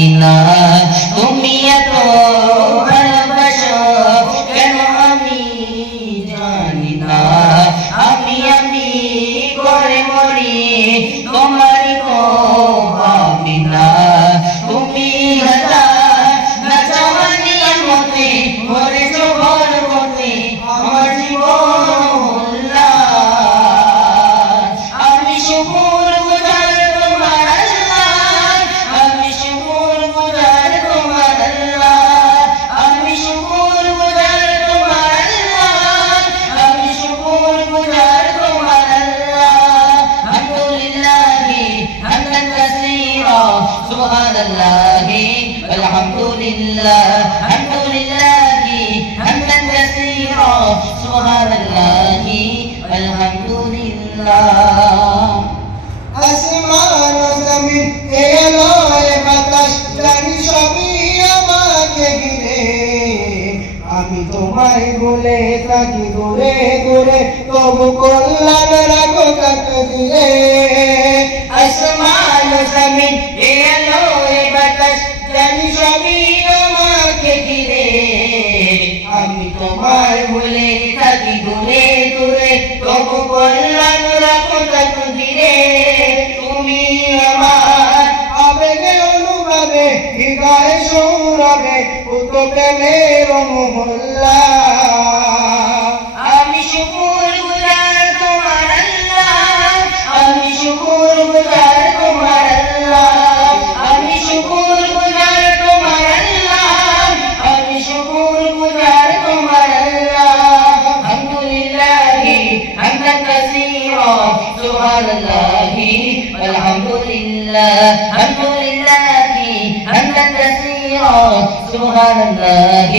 জানি না তুমি এত ভালোবাসো কেন আমি জানি না আমি করে মরি তোমারই তো ভাবি না তুমি না চাওয়ানি মতে মরে জোহর মতে আমার জীবন আমি শুকুর গুজার তোমার আল্লাহ আমি শুকুর গুজার তোমার আল্লাহ আমি শুকুর গুজার তোমার আল্লাহ আমি শুকুর গুজার তোমার আল্লাহ আলহামদুলিল্লাহ হামদান কাসীরা সুবহানাল্লাহ আলহামদুলিল্লাহ হামদান কাসীরা সুবহানাল্লাহ আলহামদুলিল্লাহ আসমান ও জমিন এ আলোয় বাতাস জানি সবই আমাকে ঘিরে আমি তোমায় বলে থাকি দূরে দূরে তবু কল্যাণ রাখো তাকদীরে আসমান ও জমিন এ আলোয় বাতাস জানি সবই আমাকে ঘিরে আমি তোমায় বলে থাকি দূরে দূরে তবু কল্যাণ রাখো তাকদীরে তুমি আমার আবেগে অনুভবে হৃদয়ে সৌরভে পুত প্রেমের মহল্লা আমি শুকুর গুজার তোমার আল্লাহ আমি শুকুর গুজার তোমার আল্লাহ আমি শুকুর গুজার তোমার আল্লাহ আমি শুকুর গুজার তোমার আল্লাহ আলহামদুলিল্লাহ হামদান কাসীরা সুবহানাল্লাহ আলহামদুলিল্লাহ হামদান কাসীরা সুবহানাল্লাহ